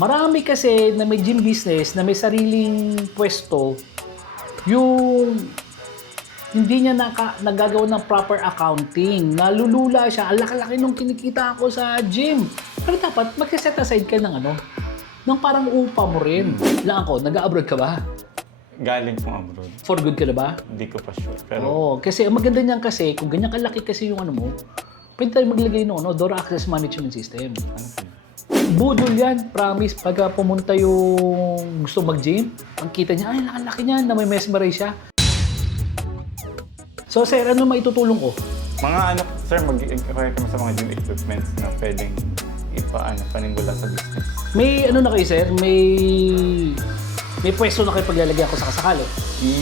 Marami kasi na may gym business, na may sariling pwesto, yung hindi niya nagagawa ng proper accounting. Nalulula siya. Ang laki-laki nung kinikita ko sa gym. Pero dapat mag-set aside ka ng ng parang upa mo rin. Lang ako, nag-abroad ka ba? Galing pong abroad. For good ka na ba? Hindi ko pa sure. Pero Oo, kasi ang maganda niyan kasi, kung ganyan kalaki kasi yung mo, pwede tayo maglagay ng Door Access Management System. Budol yan, promise. Pagka pumunta yung gusto mag-gym, ang kita niya, ay, laki niyan, na may mesmerize siya. So, sir, ano maitutulong ko? mga sir, mag-inquire kami sa mga gym equipments na pwedeng paningula sa business. May na kayo, sir? May pwesto na kayo paglalagyan ko sa kasakali.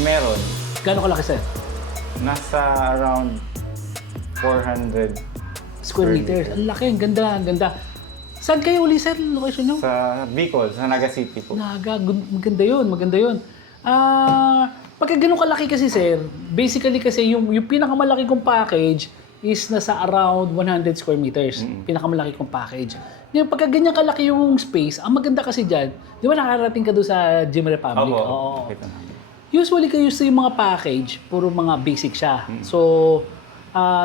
Meron. Gano'ng kalaki, sir? Nasa around 400 Square meters. Ang laki, ang ganda, ang ganda. Saan kayo uli, sir? Location nyo? sa Bicol, sa Naga City po. Maganda yun, maganda yun. Pagka ganun kalaki kasi, sir, basically kasi yung pinakamalaki kong package is nasa around 100 square meters. Pinakamalaki kong package. Yung pagka ganyan kalaki yung space, ang maganda kasi dyan, di ba nakarating ka doon sa Gym Republic? Oo. Kita namin. Usually kayo sa yung mga package, puro mga basic siya. So,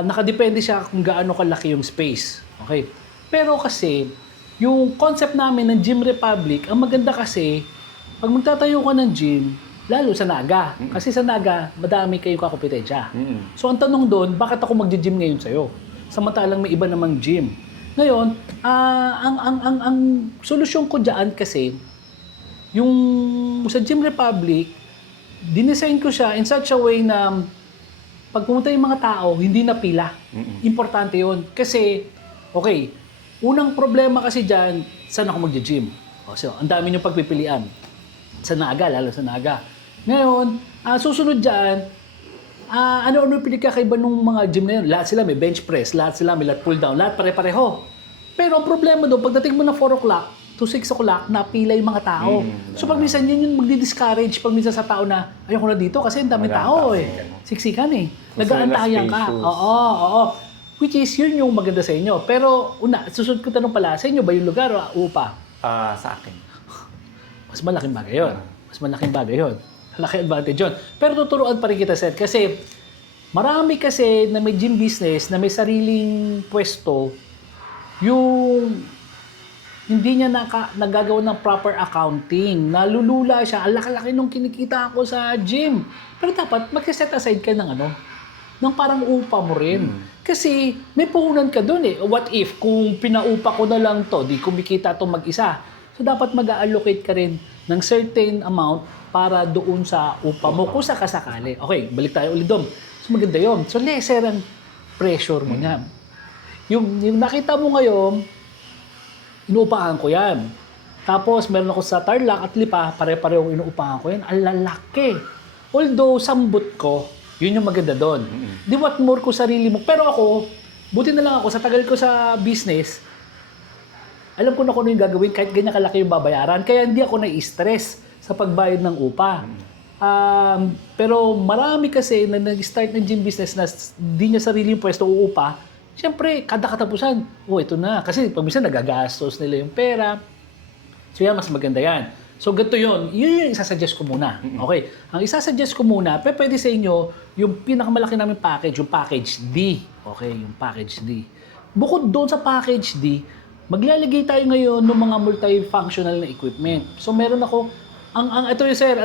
nakadepende siya kung gaano kalaki yung space. Okay? Pero kasi, yung concept namin ng Gym Republic, ang maganda kasi, pag magtatayo ka ng gym, lalo sa Naga. Kasi sa Naga, madami kayong kakompetensya. So, ang tanong doon, bakit ako mag-gym ngayon sa'yo? Samantalang may iba namang gym. Ngayon, ang solusyon ko dyan kasi, yung sa Gym Republic, dinesign ko siya in such a way na pag pumunta yung mga tao, hindi na pila. Importante yon. Kasi, okay, unang problema kasi dyan, saan ako mag-gym? So, ang dami niyong pagpipilian. Sa Naga, lalo sa Naga. Ngayon, susunod dyan, ano-ano pinagkakaiba ng mga gym na yun? Lahat sila may bench press, lahat sila may lat pull down, lahat pare-pareho. Pero ang problema doon, pagdating mo na 4 o'clock to 6 o'clock, napila yung mga tao. So pag minsan yun yung magdi-discourage pag minsan sa tao na ayoko na dito kasi ang daming tao eh. Siksikan eh. Nag-aantayan ka. Oo. Which is yun yung maganda sa inyo. Pero susunod ko tanong pala, sa inyo ba yung lugar o upa? Sa akin. Mas malaking bagay yun. Mas malaking bagay yun. Malaki advantage yun. Pero tuturuan pa rin kita, sir. Kasi marami kasi na may gym business, na may sariling pwesto, yung hindi niya nagagawa ng proper accounting. Nalulula siya. Ang laki-laki nung kinikita ko sa gym. Pero dapat mag-set aside ka ng ng parang upa mo rin. Kasi may puhunan ka doon eh. What if kung pinaupa ko na lang to, di kumikita to mag-isa. So dapat mag-allocate ka rin ng certain amount para doon sa upa mo kung sakasakali. Okay, balik tayo ulit doon. So maganda yun. So lesser ang pressure mo niya. Yung nakita mo ngayon, inuupahan ko yan. Tapos meron ako sa Tarlac at Lipa, pare-parehong inuupahan ko yan. Ang lalaki. Although sambot ko, yun yung maganda doon. Di what more ko sarili mo. Pero ako, buti na lang ako, sa tagal ko sa business, alam ko na kung ano yung gagawin kahit ganyan kalaki yung babayaran. Kaya hindi ako na-stress sa pagbayad ng upa. Pero marami kasi na nag-start ng gym business na hindi niya sariling pwesto uupa, siyempre, kada katapusan, ito na. Kasi pag minsan nagagastos nila yung pera. So yan, mas maganda yan. So ganito yun. Yun yung isasuggest ko muna. Okay. Ang isasuggest ko muna, pwede sa inyo, yung pinakamalaki namin package, yung package D. Okay, yung package D. Bukod doon sa package D, maglalagay tayo ngayon ng mga multifunctional na equipment. So meron ako, ito yung sir,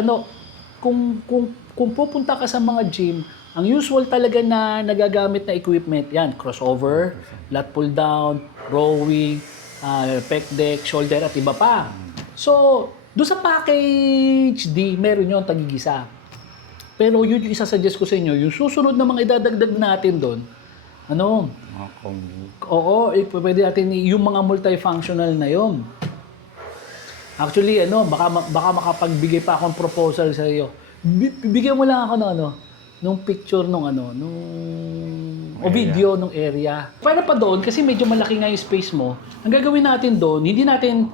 kung pupunta ka sa mga gym, ang usual talaga na nagagamit na equipment, yan, crossover, lat pull down, rowing, pec deck, shoulder at iba pa. So, doon sa package D, meron yun, tagigisa. Pero yun yung isasuggest ko sa inyo, yung susunod na mga idadagdag natin doon, Mga combi. Oo, pwede natin yung mga multifunctional na yun. Actually, baka makapagbigay pa akong proposal sa iyo. Bigyan mo lang ako nung picture nung video nung area. Para pa doon kasi medyo malaki nga yung space mo. Ang gagawin natin doon, hindi natin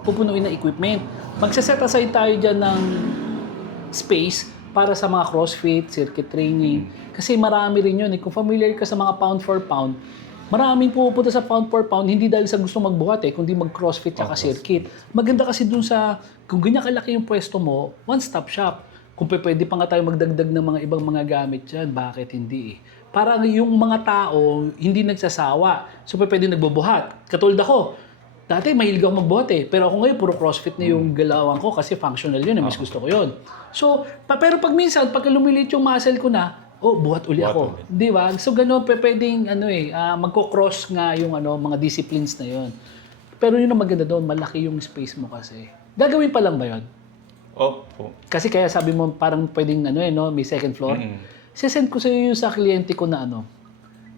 pupunuin ng equipment. Magse-set aside tayo diyan ng space para sa mga CrossFit, circuit training. Kasi marami rin yun. Kung familiar ka sa mga pound for pound, Maraming pupunta sa pound for pound, hindi dahil sa gusto magbuhat kundi mag-crossfit tsaka circuit. Maganda kasi dun sa, kung ganyan kalaki yung pwesto mo, one-stop shop. Kung pwede pa nga tayo magdagdag ng mga ibang mga gamit dyan, bakit hindi Parang yung mga tao, hindi nagsasawa. So pwede nagbubuhat. Katulad ako, dati mahilig ako magbuhat pero ako ngayon puro crossfit na yung galawan ko kasi functional yun, mas gusto ko yun. So, pero pag minsan, pag lumilit yung muscle ko na, buhat uli ako. Di ba? So gano'n, pwedeng magko-cross nga yung mga disciplines na yun. Pero yun ang maganda doon, malaki yung space mo kasi. Gagawin pa lang ba yun? Opo. Kasi kaya sabi mo parang pwedeng may second floor. Sisend ko sa iyo yung sa kliyente ko na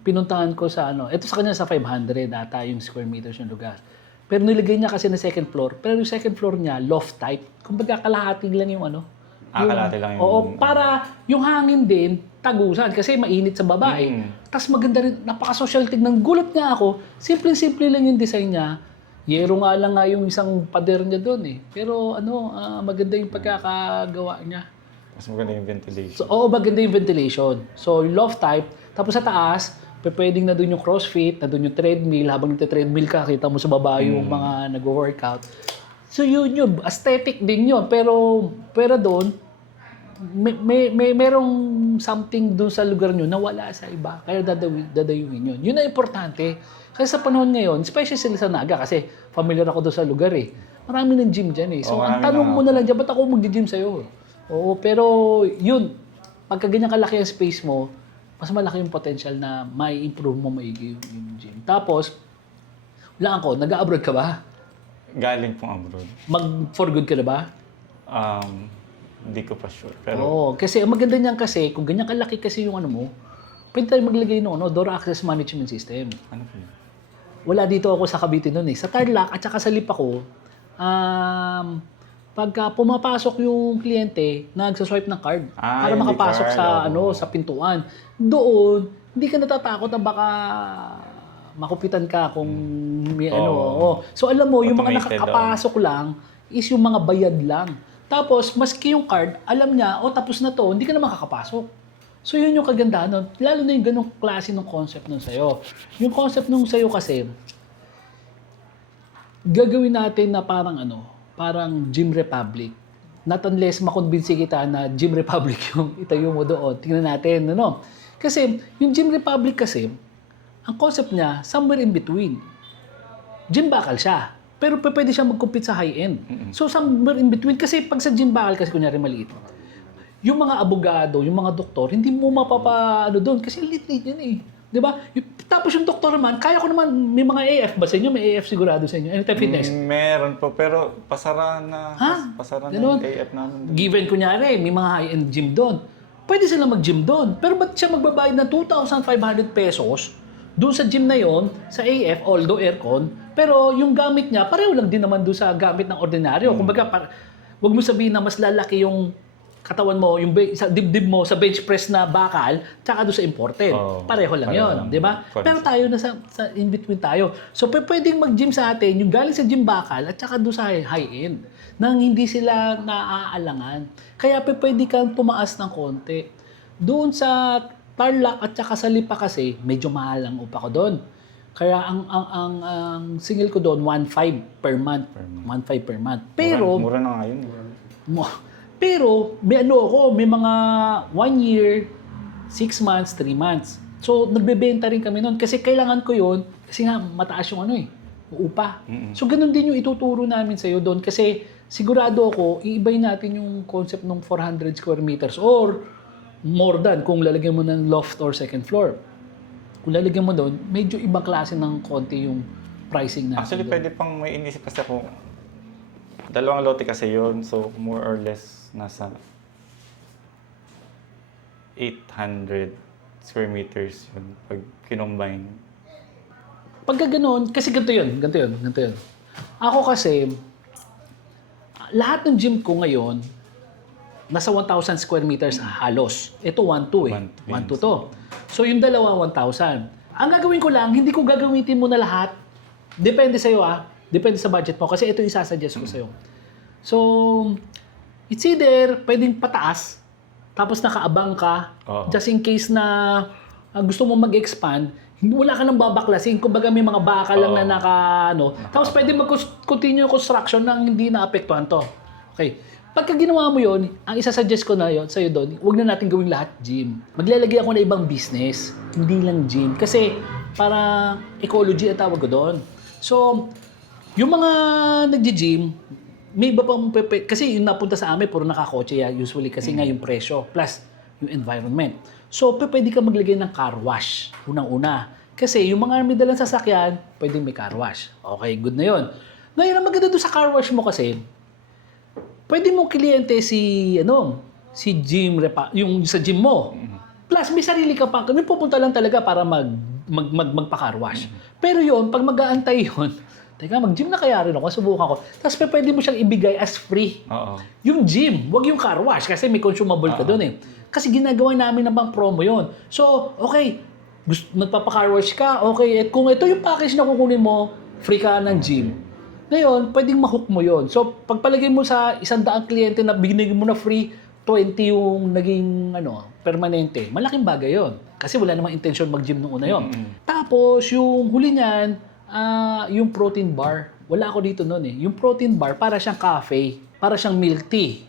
pinuntahan ko sa ito sa kanya sa 500 ata yung square meters yung lugar. Pero nilagay niya kasi na second floor. Pero yung second floor niya, loft type. Kumbaga kalahati lang yung Kalahati lang yung... Oo, para yung hangin din, tagusan. Kasi mainit sa baba Tapos maganda rin, napaka-social tignan. Gulat nga ako, simple-simple lang yung design niya. Yero nga lang yung isang pader niya doon Pero maganda yung pagkakagawa niya. Mas maganda yung ventilation. So, maganda yung ventilation. So, yung loft type. Tapos sa taas, pwedeng na doon yung crossfit, na doon yung treadmill. Habang nagte-treadmill ka, kita mo sa baba yung mga nag-workout. So, yun yun. Aesthetic din yun. Pero doon, merong something doon sa lugar nyo na wala sa iba. Kaya dadayuhin yun. Yun na importante. Kasi sa panahon ngayon, especially sila sa Naga, kasi familiar ako doon sa lugar Marami ng gym dyan So, ang tanong mo na lang dyan, ba't ako mag-gym sa'yo? Oo, pero yun, pagka ganyan kalaki ang space mo, mas malaki yung potential na may improve mo maigi yung gym. Tapos, wala ako, nag-abroad ka ba? Galing pong abroad. For good ka na ba? Hindi ko pa sure. Pero Kasi ang maganda niyan kasi, kung ganyan kalaki kasi yung mo, pwede tayo maglagay ng door access management system. ano po yun? Wala dito ako sa Cavite noon Sa Tarlac at saka sa Lipa ko, pagka pumapasok yung kliyente, nagsaswipe ng card para yung makapasok card, sa pintuan. Doon, hindi ka natatakot na baka makupitan ka kung may So alam mo, yung mga Automated, nakakapasok lang is yung mga bayad lang. Tapos, maski yung card, alam niya, tapos na to, hindi ka na makakapasok. So yun yung kagandahan nun. Lalo na yung ganong klase ng concept nun sa'yo. Yung concept nung sa'yo kasi, gagawin natin na parang Gym Republic. Not unless makonbinsi kita na Gym Republic yung itayo mo doon. Tingnan natin, Kasi, yung Gym Republic kasi, ang concept niya, somewhere in between. Gym bakal siya. Pero pwede siya mag-compete sa high-end. So, somewhere in between. Kasi pag sa gym bakal, kasi kunyari maliit, yung mga abogado, yung mga doktor, hindi mo doon. Kasi lit-lit yan Di ba? Tapos yung doktor naman, kaya ko naman, may mga AF ba sa inyo? May AF sigurado sa inyo? Anytime Fitness? Meron po, pero pasara na. Pasara na yung AF namin. Given kunyari, may mga high-end gym doon. Pwede sila mag-gym doon. Pero ba't siya magbabayad ng 2,500 pesos doon sa gym na yon sa AF, although aircon, pero yung gamit niya, pareho lang din naman doon sa gamit ng ordinaryo. Kumbaga, wag mo sabihin na mas lalaki yung katawan mo, yung sa dibdib mo sa bench press na bakal, tsaka doon sa imported. Pareho lang yun, di ba? Pero tayo na sa in-between tayo. So, pwedeng mag-gym sa atin, yung galing sa gym bakal, at tsaka doon sa high-end, nang hindi sila naaalangan. Kaya pwede kang tumaas ng konti. Doon sa Tarlac at tsaka sa Lipa kasi, medyo mahal ang upa ko doon. Kaya ang single ko doon, 1.5 per month. 1.5 per month. Pero, mura na nga yun. Pero, may may mga 1 year, 6 months, 3 months. So, nagbebenta rin kami noon. Kasi kailangan ko yun, kasi nga mataas yung upa. So, ganun din yung ituturo namin sa'yo doon. Kasi sigurado ako, iibay natin yung concept ng 400 square meters or more than kung lalagyan mo ng loft or second floor. Kung lalagyan mo doon, medyo ibang klase ng konti yung pricing natin. Actually, pwede pang may inisip kasi ako. Dalawang lote kasi yun. So, more or less, nasa 800 square meters yun pag kinombine. Pagka ganoon, kasi ganito yun. Ako kasi, lahat ng gym ko ngayon, nasa 1,000 square meters halos. Ito 1,200 1,200 to. So yung dalawa 1,000. Ang gagawin ko lang, hindi ko gagamitin mo na lahat. Depende sa'yo Depende sa budget mo. Kasi ito yung isasuggest ko sa'yo. So, it's either pwedeng pataas, tapos nakaabang ka, just in case na gusto mo mag-expand, wala ka nang babaklasin. Kumbaga may mga baka lang na tapos pwede mag-continue yung construction nang hindi naapektuhan to. Okay. Pagka ginawa mo yon, ang isa-suggest ko na yon sa'yo doon, huwag na natin gawing lahat gym. Maglalagay ako na ibang business, hindi lang gym. Kasi para ecology ang tawag ko doon. So, yung mga nagji-gym, may iba pang kasi yung napunta sa amin, puro nakakotse usually kasi nga yung presyo plus yung environment. So, pwede ka maglagay ng car wash, unang-una. Kasi yung mga may dalang sasakyan, pwedeng may car wash. Okay, good na yon. Ngayon, ang maganda doon sa car wash mo kasi, pwede mo kliyente si yung sa gym mo. Plus, may sarili ka pa. May pupunta lang talaga para magpa-car wash. Pero yon, pag mag-aantay yun, teka, mag-gym na kaya rin ako, subukan ko. Tapos pwede mo siyang ibigay as free. Yung gym, wag yung car wash kasi may consumable ka doon eh. Kasi ginagawa namin na bang promo yon. So, okay, nagpapa-car wash ka, okay, at kung ito yung package na kukunin mo, free ka ng gym. Ngayon, pwedeng ma-hook mo yon. So, pagpalagay mo sa 100 kliyente na binigay mo na free, 20 yung naging permanente. Malaking bagay yon. Kasi wala namang intention mag-gym nung una yon. Tapos, yung huli niyan, yung protein bar. Wala ako dito noon eh. Yung protein bar, para siyang cafe, para siyang milk tea.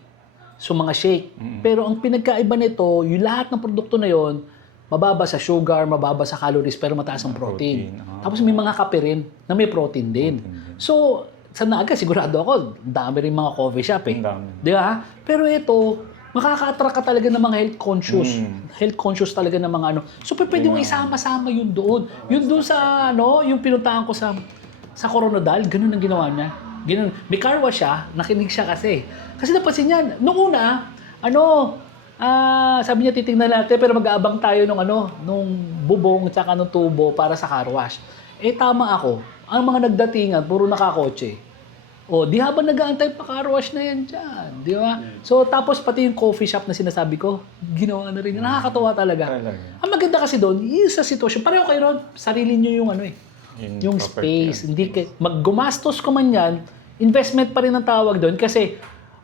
So, mga shake. Pero ang pinagkaiba nito, yung lahat ng produkto na yon, mababa sa sugar, mababa sa calories, pero mataas ang protein. Tapos may mga kape rin na may protein din. So, sa Naga, sigurado ako, dami rin mga coffee shop eh. Di ba? Pero ito, makaka-attract ka talaga ng mga health conscious. Health conscious talaga ng mga So, pwede mo isama-sama yun doon. Yun doon sa, yung pinuntahan ko sa Coronadal, ganun ang ginawa niya. Ganun. May car wash siya, nakinig siya kasi. Kasi napansin niya, nung una, sabi niya titingnan natin pero mag-aabang tayo nung bubong at saka nung tubo para sa car wash. Eh tama ako. Ang mga nagdatingan, puro nakakotse. O, di habang nag-aantay pa car wash na yan dyan. Di ba? So, tapos pati yung coffee shop na sinasabi ko, ginawa na rin. Nakakatawa talaga. Ang maganda kasi doon, yung sa sitwasyon, pareho kayo ron, sarili nyo yung space. Hindi maggumastos ko man yan, investment pa rin ang tawag doon kasi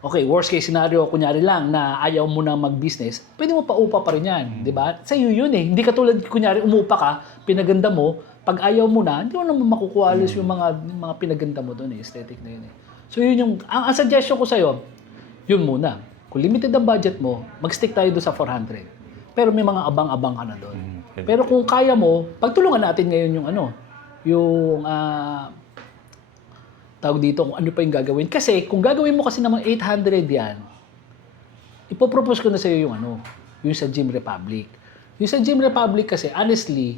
okay, worst case scenario, kunyari lang na ayaw mo na mag-business, pwede mo pa-upa pa rin yan, di ba? Sa iyo yun eh. Hindi katulad, kunyari, umupa ka, pinaganda mo, pag ayaw mo na, hindi mo naman makukuha yung mga pinaganda mo doon eh, aesthetic na yun eh. So yun yung, ang suggestion ko sa'yo, yun muna. Kung limited ang budget mo, mag-stick tayo doon sa 400. Pero may mga abang-abang ka na doon. Pero kung kaya mo, pagtulungan natin ngayon yung tawag dito kung ano pa yung gagawin. Kasi kung gagawin mo kasi naman 800 yan, ipopropose ko na sa iyo yung sa Gym Republic. Yung sa Gym Republic kasi, honestly,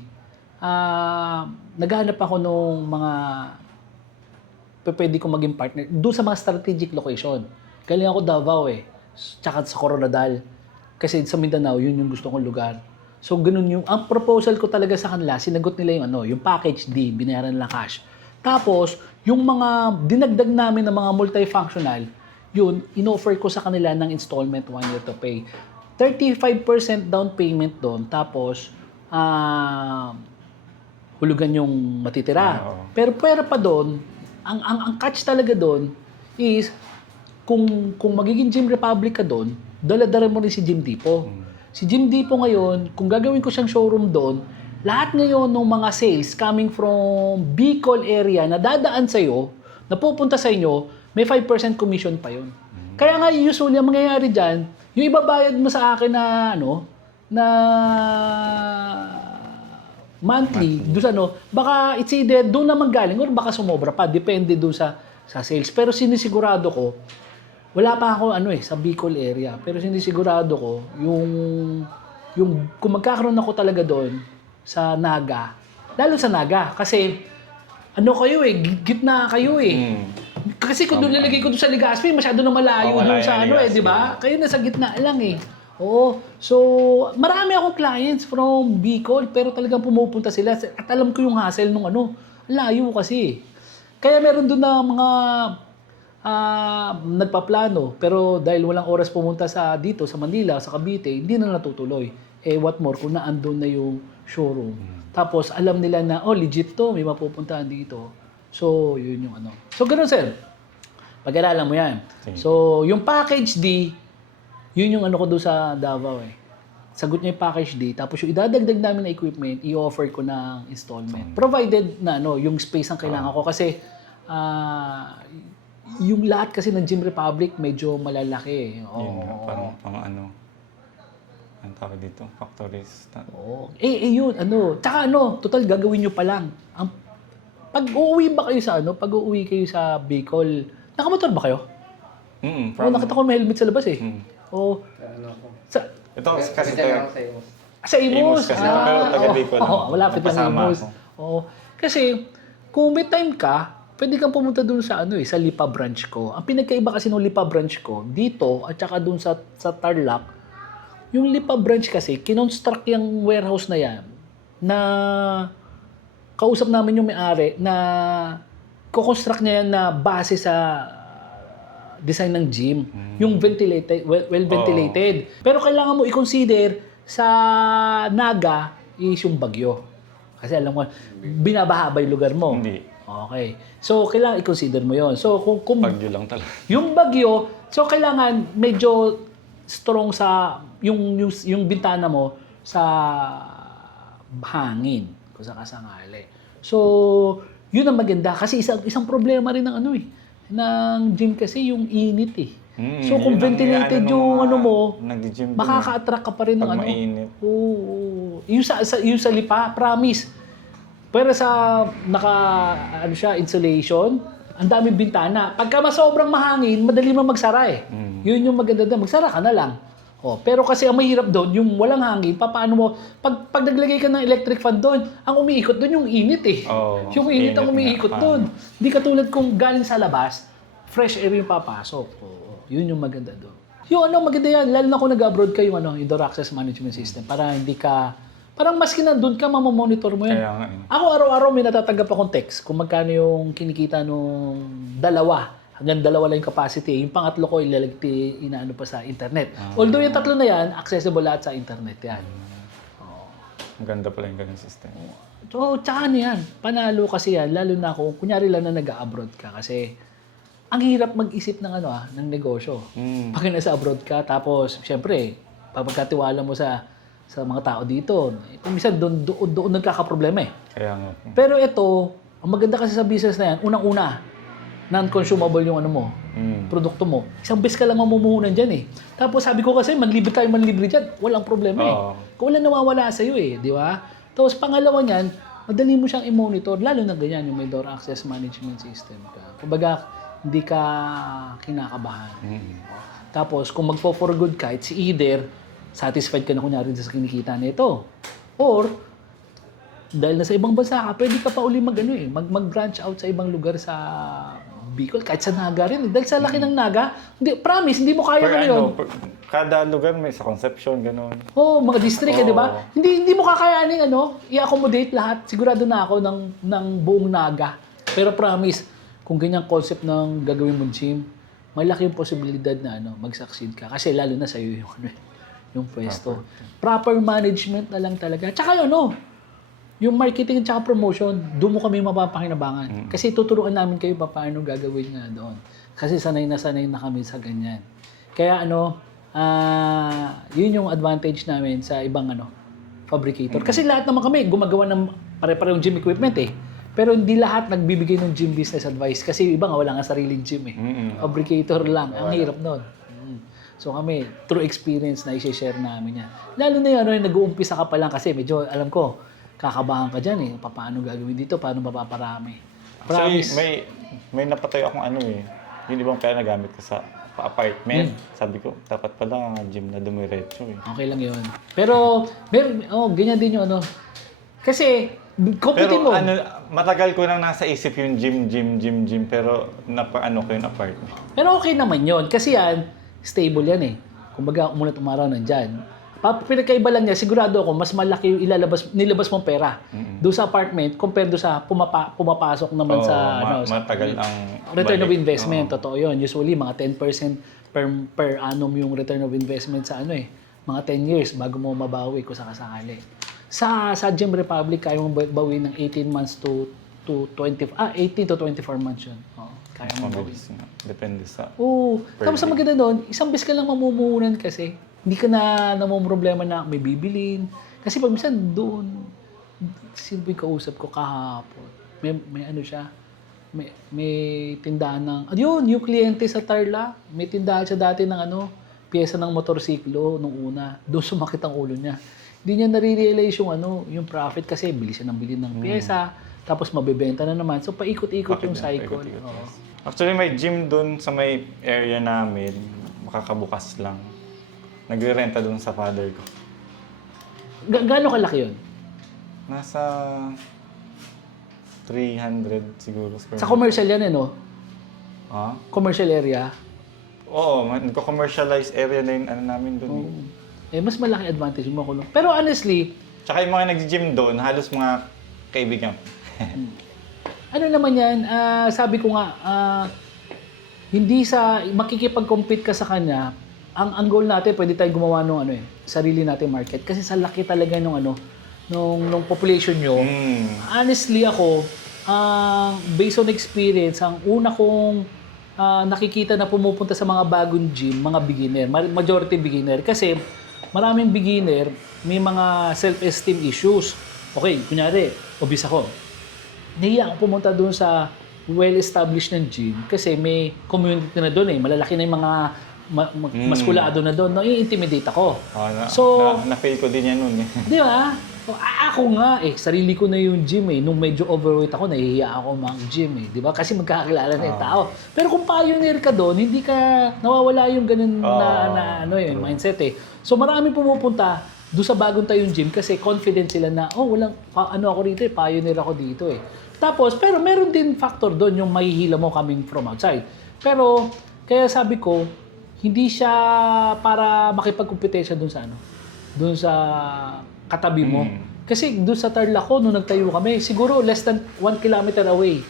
naghahanap ako nung mga pwede ko maging partner doon sa mga strategic location. Galing ako Davao eh, tsaka sa Coronadal. Kasi sa Mindanao, yun yung gusto kong lugar. So, ganun ang proposal ko talaga sa kanila, sinagot nila yung package D, binayaran nila cash. Tapos, yung mga dinagdag namin ng mga multifunctional, yun, in-offer ko sa kanila ng installment 1 year to pay. 35% down payment doon, tapos, hulugan yung matitira. Pero pera pa doon, ang catch talaga doon is, kung magiging Gym Republic ka doon, dala-dala mo rin si Gym Depot. Si Gym Depot ngayon, kung gagawin ko siyang showroom doon, lahat ngayon ng mga sales coming from Bicol area na dadaan sa'yo, na pupunta sa inyo, may 5% commission pa yun. Kaya nga usually ang mangyayari dyan, yung ibabayad mo sa akin na monthly, doon sa baka it's either doon na magaling or baka sumobra pa, depende doon sa sales. Pero sinisigurado ko, wala pa ako sa Bicol area, pero sinisigurado ko yung kung magkakaroon ako talaga doon sa Naga, lalo sa Naga kasi kayo gitna kayo eh. Kasi kung doon nilagay ko doon sa Legazpi, masyado na malayo doon sa di ba? Kayo nasa gitna lang eh. Oo. So, marami akong clients from Bicol, pero talagang pumupunta sila. At alam ko yung hassle nung layo kasi. Kaya meron doon na mga nagpaplano, pero dahil walang oras pumunta dito sa Manila, sa Cavite, hindi na natutuloy. What more kung naandun na yung showroom. Tapos, alam nila na, legit to, may mapupuntahan dito. So, yun yung So, ganun sir. Pag-aralan mo yan. So, yung package D, yun yung ko doon sa Davao eh. sagot niya yung package D, tapos yung idadagdag namin na equipment, i-offer ko ng installment. Provided na yung space ang kailangan ko kasi yung lahat kasi ng Gym Republic medyo malalaki. Yun nga, parang ano, ang tawag dito, factories. Oo. Yun, tsaka total gagawin nyo pa lang. Pag uuwi ba kayo sa pag uuwi kayo sa Bicol, nakamotor ba kayo? Nakita ko may helmet sa labas eh. Ano ko? Ito kasi ito. Ako sa iyo. Sa Imus. Imus kasi, pero taga Bicol lang. Malapit lang Napasama Imus. ako. Oo. Kasi, kung may time ka, pwede kang pumunta dun sa sa Lipa branch ko. Ang pinagkaiba kasi ng Lipa branch ko, dito at saka dun sa Tarlac, yung Lipa branch kasi, kinonstruct yung warehouse na yan na kausap namin yung may-ari na kukonstruct niya yan na base sa design ng gym. Yung ventilated, well ventilated. Pero kailangan mo i-consider sa Naga is yung bagyo. Kasi alam mo, binabaha ba yung lugar mo? Hindi. Okay. So, kailangan i-consider mo yon. So, kung Bagyo lang talaga. yung bagyo, so kailangan medyo strong sa yung bintana mo sa hangin kung sakasakali. So, yun ang maganda kasi isang problema rin ng ng gym kasi yung init eh. So kung yun ang ventilated yung yung mo, nag-gym din makaka-attract ka pa rin ng pag mainit. Oo. Yung sa Lipa, promise. Pero sa insulation, ang daming bintana. Pagka sobrang mahangin, madali mo magsara eh. Yun yung maganda doon. Magsara ka na lang. Pero kasi ang mahirap doon, yung walang hangin, paano mo, pag naglagay ka ng electric fan doon, ang umiikot doon yung init eh. Yung init ang umiikot doon. Hindi katulad kung galing sa labas, fresh air yung papasok. Yun yung maganda doon. Yung maganda yan, lalo na kung nag-abroad ka yung Door Access Management System para hindi ka, parang maski na doon ka, mamamonitor mo yan. Kaya nga eh. Ako araw-araw may natatanggap akong text kung magkano yung kinikita nung hanggang dalawa lang yung capacity. Yung pangatlo ko inaano pa sa internet. Although yung tatlo na yan, accessible lahat sa internet yan. Ang ganda pala yung ganung system. So, tsaka yan. Panalo kasi yan. Lalo na kung kunyari lang na nag-abroad ka. Kasi ang hirap mag-isip ng ng negosyo. Pag nasa abroad ka, tapos syempre, pagkatiwala mo sa mga tao dito, minsan doon nagkakaproblema eh. Kaya nga. Pero ito, ang maganda kasi sa business na yan, unang-una, non-consumable yung produkto mo. Isang beses ka lang mamumuhunan dyan eh. Tapos sabi ko kasi, manlibre dyan, walang problema eh. Kung wala nawawala sa'yo eh, di ba? Tapos pangalawa niyan, madali mo siyang i-monitor, lalo na ganyan, yung may Door Access Management System ka. Kumbaga, hindi ka kinakabahan. Tapos, kung magpo-for good ka, it's either satisfied ka na kunyari sa kinikita nito. Or, dahil nasa ibang bansa ka, pwede ka pa uli mag-branch out sa ibang lugar sa Bicol, kahit sa Naga rin. Dahil sa laki ng Naga, promise, hindi mo kaya ngayon. Kada lugar may sa Concepcion, gano'n. Mga district, di ba? Hindi mo kakayanin, i-accommodate lahat. Sigurado na ako ng buong Naga. Pero promise, kung ganyang concept ng gagawin mong gym, malaki yung posibilidad na mag-succeed ka. Kasi lalo na sa'yo yung pwesto. Proper management na lang talaga. Tsaka yung marketing at promotion, doon mo kami mapapakinabangan. Kasi tuturuan namin kayo paano gagawin nga doon. Kasi sanay na kami sa ganyan. Kaya yun yung advantage namin sa ibang fabricator. Kasi lahat naman kami gumagawa ng pare-parehong gym equipment eh. Pero hindi lahat nagbibigay ng gym business advice. Kasi iba nga wala nga sariling gym eh. Fabricator lang. Ang hirap nun. So kami, through experience na i-share namin yan. Lalo na yung nag-uumpisa ka pa lang kasi medyo alam ko, kakabahan ka dyan eh. Paano gagawin dito? Paano mapaparami? Promise. Actually, may napatay akong yung ibang pera nagamit ko sa apartment. Sabi ko, dapat pala gym na dumiretso eh. Okay lang yun. Pero, ganyan din yung Kasi, computing mo. Matagal ko nang nasa isip yung gym, pero napaano ko yung apartment. Pero okay naman yun. Kasi yan, stable yan eh. Kumbaga, umulat umaraw nandyan. Pinagkaiba lang niya, sigurado ako, mas malaki yung nilabas mong pera doon sa apartment compared doon sa pumapasok naman sa matagal ang return of investment. Totoo yun. Usually, mga 10% per annum yung return of investment sa mga 10 years bago mo mabawi kung sakasakali. Sa Gym Republic, kaya mong bawiin ng 18 months to 18 to 24 months yun. Kaya mong bawiin. Depende sa... Tapos ang maganda doon, isang beses ka lang mamumuhunan kasi. Hindi ka na namumroblema na may bibilin. Kasi pag minsan doon, sino ba yung kausap ko kahapon? May ano siya, may tindahan ng, ayun, yung kliyente sa Tarlac, may tindahan siya dati ng pyesa ng motorsiklo nung una. Doon sumakit ang ulo niya. Hindi niya nare-realize yung profit kasi bili siya ng bili ng pyesa, tapos mabebenta na naman. So paikot-ikot yung cycle. Paikot-ikot, Oo. yes. Actually, may gym doon sa may area namin. Makakabukas lang. Nagre-renta doon sa father ko. Gaano kalaki yun? Nasa 300 siguro square Sa commercial yan no? Ha? Commercial area. Oo, nagko-commercialize area na yung namin doon. Mas malaki advantage mo ako. Pero honestly, Tsaka yung mga nag-gym doon, halos mga kaibigan. ano naman yan, sabi ko nga, hindi sa makikipag-compete ka sa kanya, ang goal natin, pwede tayong gumawa ng sarili natin market. Kasi sa laki talaga nung population nyo, honestly ako, based on experience, ang una kong nakikita na pumupunta sa mga bagong gym, mga beginner, majority beginner. Kasi maraming beginner, may mga self-esteem issues. Okay, kunyari, obese ako. Nahiya ako pumunta doon sa well-established ng gym kasi may community na doon malalaki na yung mga maskulado na doon. I-intimidate ako. Na-fail ko din yan noon eh. Di ba? Ako nga sarili ko na yung gym Nung medyo overweight ako, nahihiya ako mag-gym Di ba? Kasi magkakakilala na yung tao. Pero kung pioneer ka doon, hindi ka nawawala yung ganun mindset So maraming pumupunta doon sa bagong tayong gym kasi confident sila na, walang, ako rito pioneer ako dito Tapos, pero meron din factor doon yung mahihila mo coming from outside. Pero, kaya sabi ko, hindi siya para makipagkumpetensya doon sa doon sa katabi mo. Kasi doon sa Tarlac ko, nung nagtayo kami, siguro less than 1 kilometer away,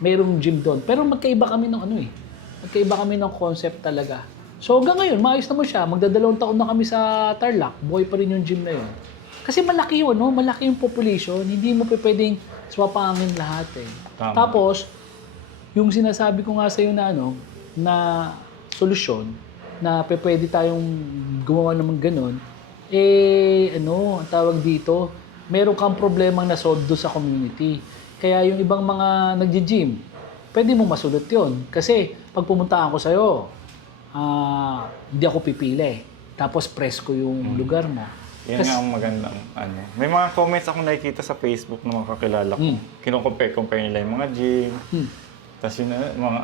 mayroong gym doon. Pero magkaiba kami ng magkaiba kami ng concept talaga. So hanggang ngayon, maayos naman siya. Magdadalawang taon na kami sa Tarlac, buhay pa rin yung gym na yun. Kasi malaki yun, malaki yung population, hindi mo pwedeng swapangin lahat Tama. Tapos, yung sinasabi ko nga sa'yo na na solusyon, na pwede tayong gumawa naman ganun, ang tawag dito, meron kang problemang nasolve doon sa community. Kaya yung ibang mga nagji-gym, pwede mo masulot yun. Kasi pag pumuntaan ko sa'yo, hindi ako pipili. Tapos press ko yung lugar mo. Yan nga ang magandang May mga comments ako nakikita sa Facebook ng mga kakilala ko. Kino-compare nila yung mga gym. Tapos yun mga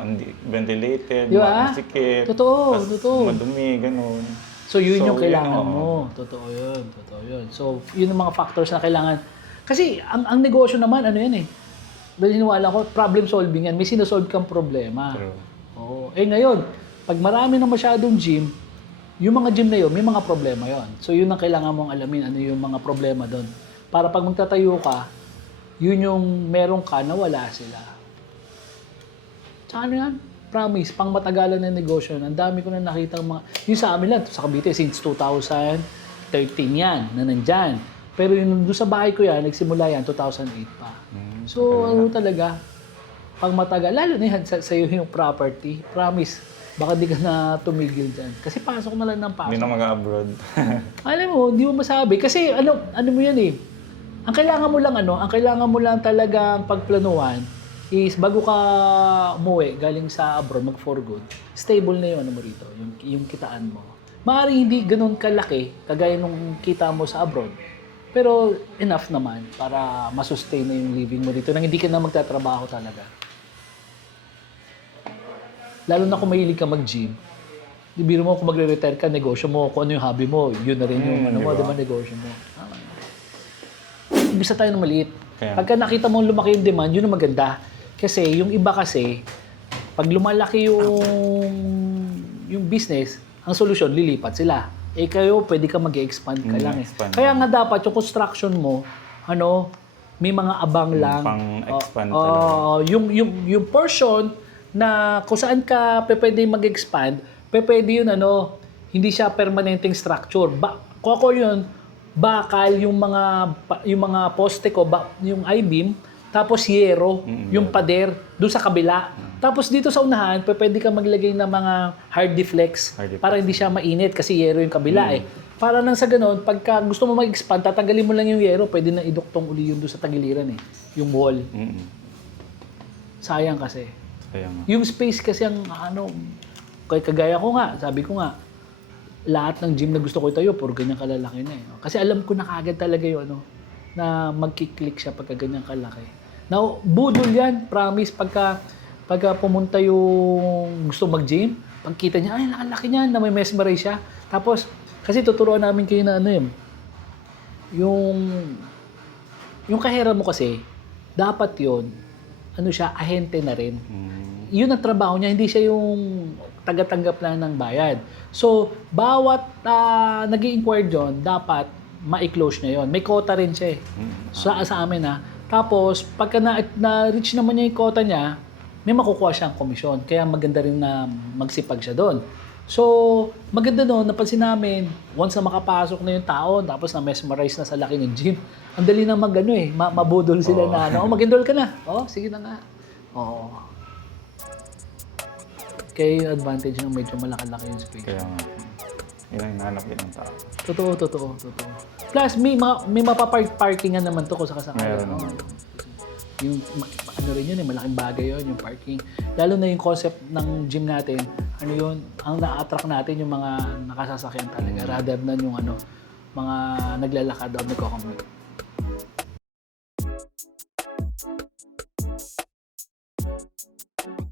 ventilated, diba? mga masikip. Totoo. Madumi, ganun. So yun yung kailangan mo. Totoo yun. So yun yung mga factors na kailangan. Kasi ang negosyo naman, dahil hiniwala ko, problem solving yan. May sinasolve kang problema. True. Ngayon, pag marami na masyadong gym, yung mga gym na yun, may mga problema yon. So yun ang kailangan mong alamin, ano yung mga problema doon. Para pag magtatayo ka, yun yung meron ka na wala sila. Tsaka yan? Promise, pang matagalan na negosyo. Ang dami ko na nakita yung sa amin lang, sa Cavite, since 2013 yan, na nandyan. Pero yung doon sa bahay ko yan, nagsimula yan, 2008 pa. So talaga, pang matagal, lalo na yan sa'yo yung property, promise, baka di ka na tumigil dyan. Kasi pasok na lang ng pasok. Hindi na mag-abroad. Alam mo, hindi mo masabi. Kasi ano mo yan Ang kailangan mo lang talagang pagplanuhan is bago ka umuwi, galing sa abroad, mag-for good, stable na yung mo rito, yung kitaan mo. Maaaring hindi ganun kalaki, kagaya nung kita mo sa abroad. Pero enough naman para masustain na yung living mo dito nang hindi ka na magtatrabaho talaga. Lalo na kung mahilig ka mag-gym, biro mo kung magre-retire ka, negosyo mo, kung ano yung hobby mo, yun na rin yung diba, negosyo mo. Ibig tayo ng maliit. Pagka nakita mo lumaki yung demand, yun ang maganda. Kasi yung iba kasi, pag lumalaki yung business, ang solusyon, lilipat sila. Kayo, pwede ka mag-expand ka lang. Kaya nga dapat yung construction mo, may mga abang lang. Pang-expand yung portion na kung saan ka pwede mag-expand, pwede yun hindi siya permanenteng structure. Kung ako yun, bakal yung mga poste ko, yung I-beam, tapos yero, yung pader, doon sa kabila. Tapos dito sa unahan, pwede ka maglagay ng mga hard deflex para hindi siya mainit kasi yero yung kabila eh. Para nang sa ganun, pagka gusto mo mag-expand, tatanggalin mo lang yung yero, pwede na iduktong uli yun doon sa tagiliran eh. Yung wall. Sayang kasi. Kaya nga. Yung space kasi ang kagaya ko nga, sabi ko nga, lahat ng gym na gusto ko itayo, puro ganyan kalalaki na eh. Kasi alam ko na kagad talaga yun, na magkiklik siya pagka ganyan kalaki. Now, budol yan, promise, pagka pumunta yung gusto mag-gym, pagkita niya, ay, nakalaki niyan, na may mesmerize siya. Tapos, kasi tuturuan namin kayo na yung kahera mo kasi, dapat yun, ahente na rin. Yun ang trabaho niya, hindi siya yung taga-tanggap lang ng bayad. So, bawat nag-i-inquire dyan, dapat ma-close niya yun. May quota rin siya eh. Sa amin Tapos, pagka na-reach naman niya yung quota niya, may makukuha siyang komisyon. Kaya maganda rin na magsipag siya doon. So, maganda doon, napansin namin, once na makapasok na yung tao, tapos na-mesmerize na sa laki ng gym, ang dali na mabudol sila na, mag-enroll ka na. Sige na nga. Kaya yung advantage ng medyo malaki-laki yung space. Kaya nga. Yun ang hinahanap din ng tao. Totoo. Plus, may mapaparkingan naman to kung sakasakali. Meron. Yung, rin yun malaking bagay yun, yung parking. Lalo na yung concept ng gym natin, ang na-attract natin yung mga nakasasakyan talaga, rather than yung mga naglalakad o nagko-commute.